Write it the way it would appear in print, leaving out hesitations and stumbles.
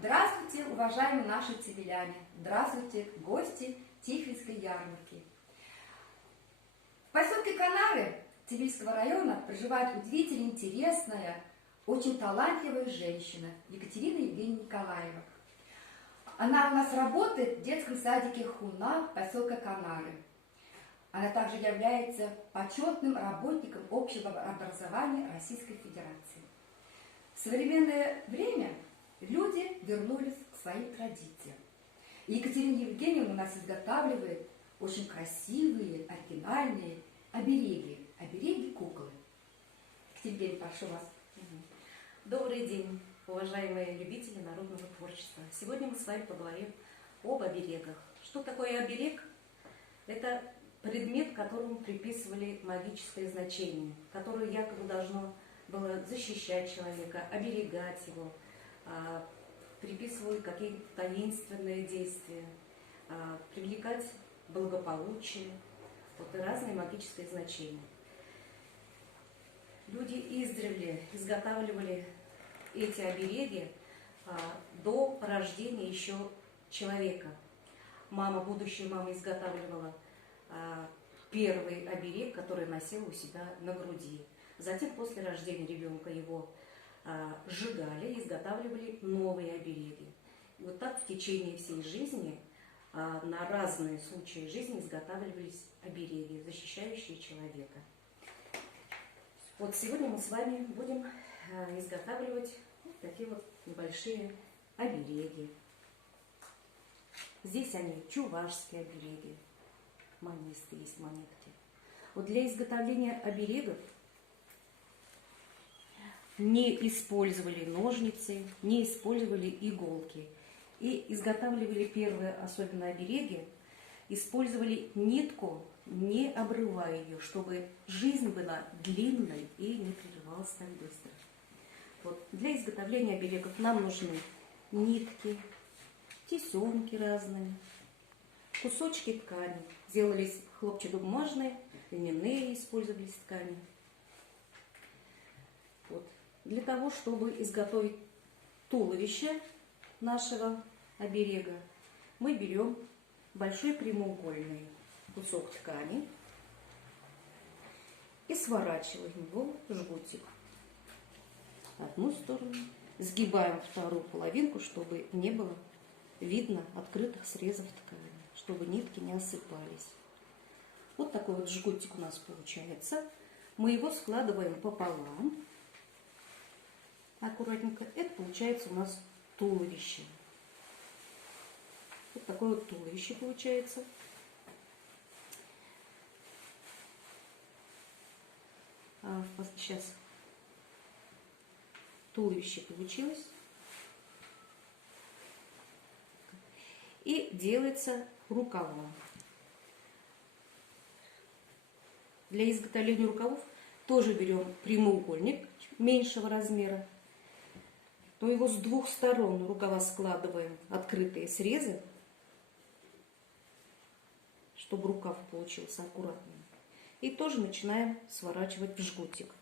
Здравствуйте, уважаемые наши цивиляне! Здравствуйте, гости Тихвинской ярмарки! В поселке Канары Цивильского района проживает удивительно интересная, очень талантливая женщина Екатерина Евгеньевна Николаева. Она у нас работает в детском садике Хуна поселка Канары. Она также является почетным работником общего образования Российской Федерации. В современное время люди вернулись к своим традициям. И Екатерина Евгеньевна у нас изготавливает очень красивые, оригинальные обереги. Обереги куклы. Екатерина Евгеньевна, прошу вас. Добрый день, уважаемые любители народного творчества. Сегодня мы с вами поговорим об оберегах. Что такое оберег? Это предмет, которому приписывали магическое значение, которое якобы должно было защищать человека, оберегать его, приписывали какие-то таинственные действия, привлекать благополучие, вот и разные магические значения. Люди издревле изготавливали эти обереги до рождения еще человека. Будущая мама изготавливала первый оберег, который носила у себя на груди. Затем, после рождения ребенка, его сжигали и изготавливали новые обереги. И вот так в течение всей жизни на разные случаи жизни изготавливались обереги, защищающие человека. Вот сегодня мы с вами будем изготавливать вот такие вот небольшие обереги. Здесь они чувашские обереги, манисты есть монетки. Вот для изготовления оберегов не использовали ножницы, не использовали иголки. И изготавливали первые, особенно обереги, использовали нитку, не обрывая ее, чтобы жизнь была длинной и не прерывалась так быстро. Вот. Для изготовления оберегов нам нужны нитки, тесемки разные, кусочки ткани. Делались хлопчатобумажные, льняные использовались ткани. Вот. Для того, чтобы изготовить туловище нашего оберега, мы берем большой прямоугольный кусок ткани и сворачиваем его в жгутик. Одну сторону, сгибаем вторую половинку, чтобы не было видно открытых срезов ткани, чтобы нитки не осыпались. Вот такой вот жгутик у нас получается. Мы его складываем пополам. Аккуратненько. Это получается у нас туловище. Вот такое вот туловище получается. Сейчас туловище получилось. И делается рукава. Для изготовления рукавов тоже берем прямоугольник меньшего размера. Но его с двух сторон рукава складываем открытые срезы, чтобы рукав получился аккуратным. И тоже начинаем сворачивать в жгутик.